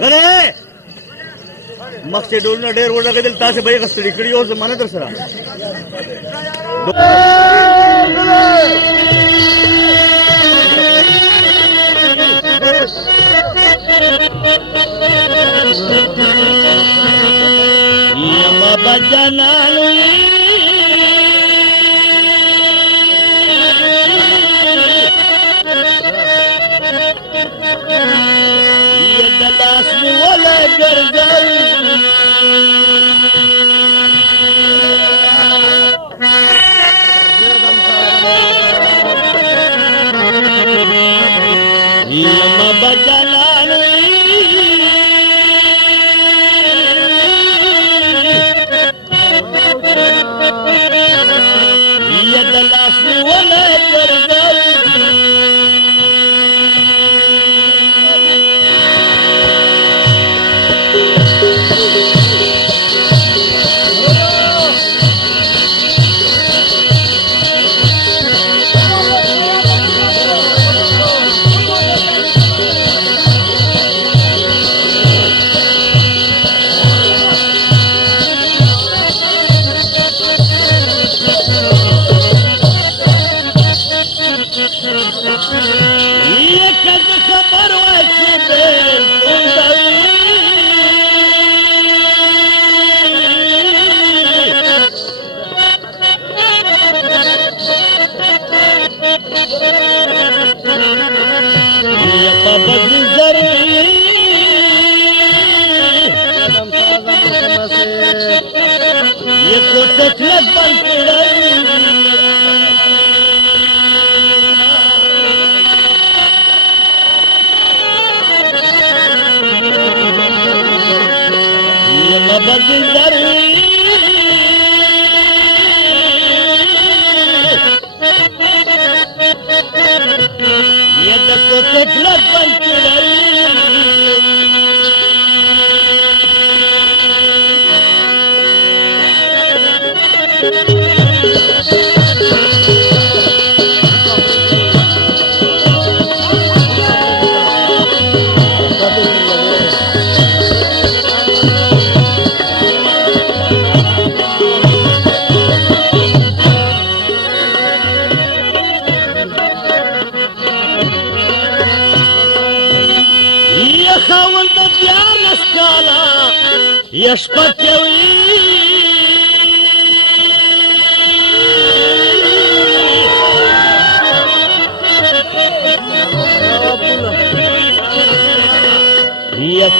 गणे मागचे डोलना डेर ओढा कधी तासे बाईक असतो इकडे येऊ म्हणा तर सरा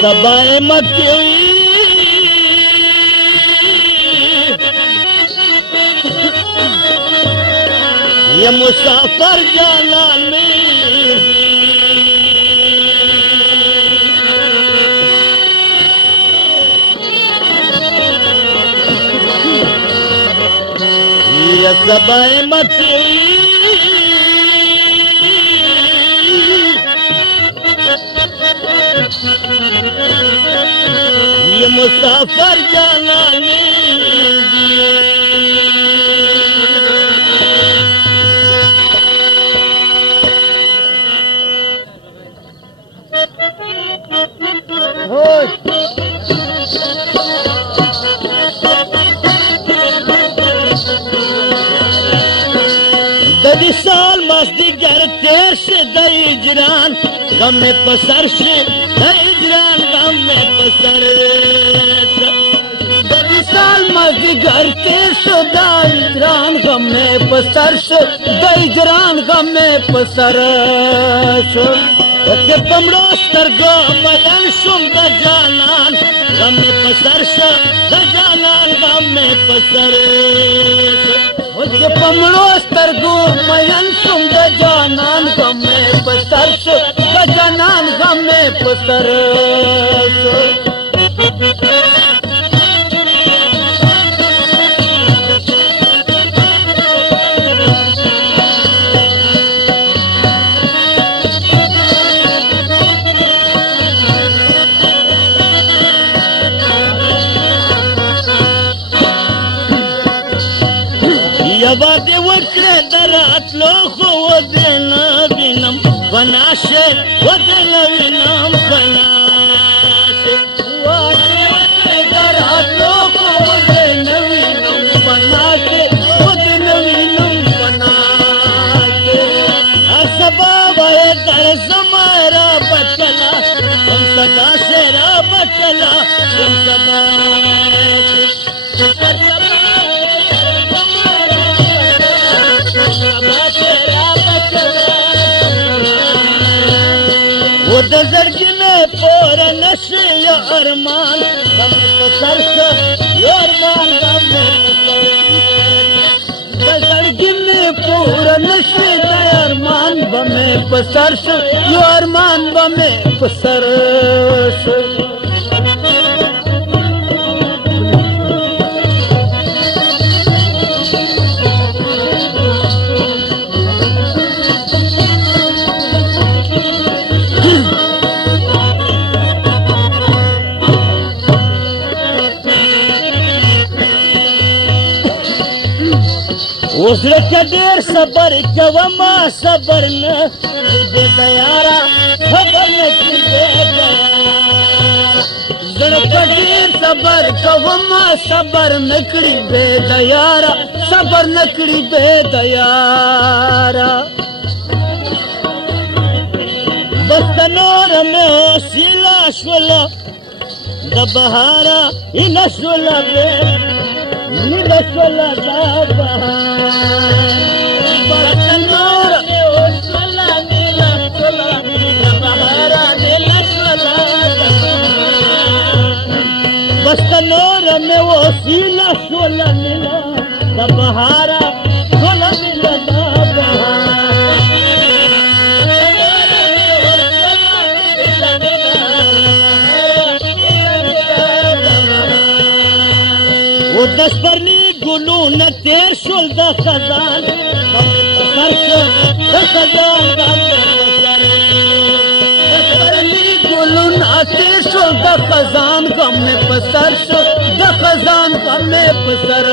सबाए मक्की ये मुसाफर जाना ये सबाए मक्की ये मुसाफर जाना ददी साल मस्ती घर तेर से दईजरान गम में पसर से दईजरान गम में पसर ददी साल मस्ती घर तेर से दईजरान गम में पसर से दईजरान गम में पसर के पमड़ो सरगो मयन सुम दजानान गम में पसर से दजानान गम में पसर के पमड़ो सरगो मयन सुम दजानान गम में पसर से दजानान गम में पसर यवादे वक्रे दरात लोखो वदेना विनम बनाशे वदेना विनम बनाश شلا ګل سبا वो د زړګي مې پور نشي یا ارمان غم په سر څه یو ارمان غم د زړګي مې پور نشي یا ارمان غم په سر څه یو ارمان غم په سر څه اوس لکه ډېر صبر کومه صبر نه دې د یاره خبر نه کړې زړه په ډېر صبر کومه صبر نه کړې بې د یاره صبر نه کړې بې د یاره بس د نوره مې حوصله شوله د بهاره هیله شوله بې نیله شوله دا بهار بس د نوره مې حوصله نیله شوله د بهاره نیله شوله بس د نوره مې حوصله شوله نیله د بهاره شوله نیله دا بهار و د سپرلي ګلونه تېر شول د خزان غم په سر څه د خزان غم په سر د سپرلي ګلونه تېر شول د خزان غم په سر څه د خزان غم په سر